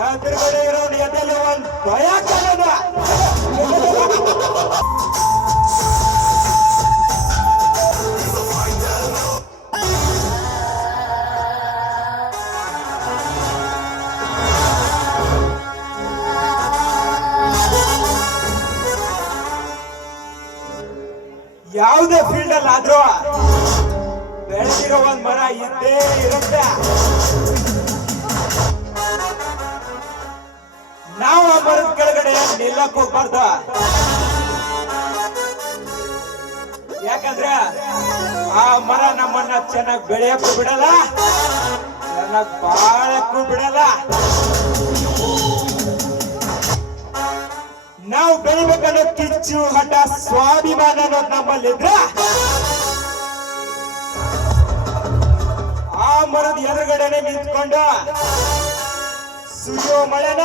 ಎದುರುಗಡೆ ಇರೋನ್ ಎದೆಲ್ಲಿ ಒಂದ್ ಭಯ ಕಾಣದ ಯಾವುದೇ ಫೀಲ್ಡ್ ಅಲ್ಲಿ ಆದ್ರೂ ಬೆಳೆದಿರೋ ಒಂದ್ ಮರ ಇದ್ದೇ ಇರುತ್ತೆ. ನಿಲ್ಲಕ್ ಹೋಗ್ಬಾರ್ದ ಯಾಕಂದ್ರೆ ಆ ಮರ ನಮ್ಮನ್ನ ಚೆನ್ನಾಗ್ ಬೆಳೆಯಕ್ಕೂ ಬಿಡಲ್ಲ, ಚೆನ್ನಾಗ್ ಬಾಳಕ್ಕೂ ಬಿಡಲ್ಲ. ನಾವು ಬೆಳಿಬೇಕನ್ನೋ ಕಿಚ್ಚು, ಹಠ, ಸ್ವಾಭಿಮಾನ ಅನ್ನೋದು ನಮ್ಮಲ್ಲಿದ್ರ ಆ ಮರದ ಎದುರುಗಡೆನೆ ನಿಂತ್ಕೊಂಡ ಸುಡೋ ಮಳೆನ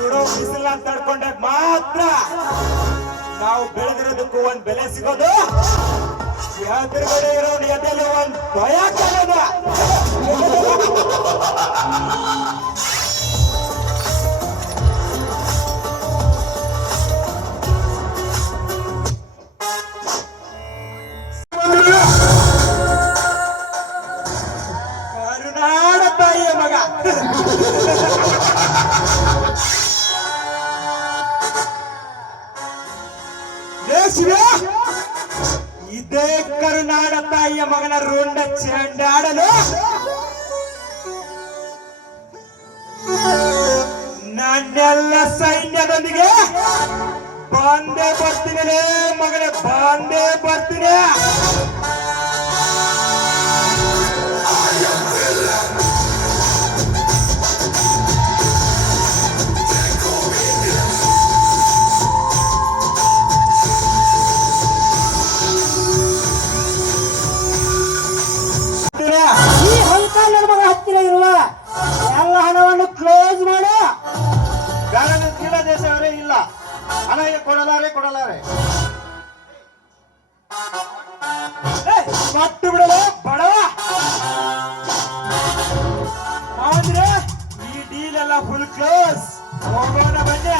ಸುಡೋ ಬಿಸಿಲ ತಡ್ಕೊಂಡಾಗ ಮಾತ್ರ ನಾವು ಬೆಳೆದಿರೋದಕ್ಕೂ ಒಂದ್ ಬೆಲೆ ಸಿಗೋದು. ಎದುರುಗಡೆ ಇರೋನ್ ಎದೆಲ್ಲ ಒಂದ್ ಭಯ ಕಾಣೋದು ಇದೇ ಕರುನಾಡ ತಾಯಿಯ ಮಗನ ರುಂಡ ಚೆಂಡಾಡಲು ನನ್ನೆಲ್ಲ ಸೈನ್ಯದೊಂದಿಗೆ ಬಂದೇ ಬರ್ತೀನಿ ಮಗನೇ ಬಂದೇ ಬರ್ತೀನಿ. ಇಲ್ಲ. ದೇಶವರೇ ಇಲ್ಲ ಹಣ ಕೊಡಲಾರೆ. ಕೊಡಲಾರೆ ಪಟ್ಟು ಬಿಡಲ ಬಡವ ಮಾಡಿದ್ರೆ ಈ ಡೀಲ್ ಎಲ್ಲ ಫುಲ್ ಕ್ಲೋಸ್ ಹೋಗೋಣ ಬನ್ನಿ.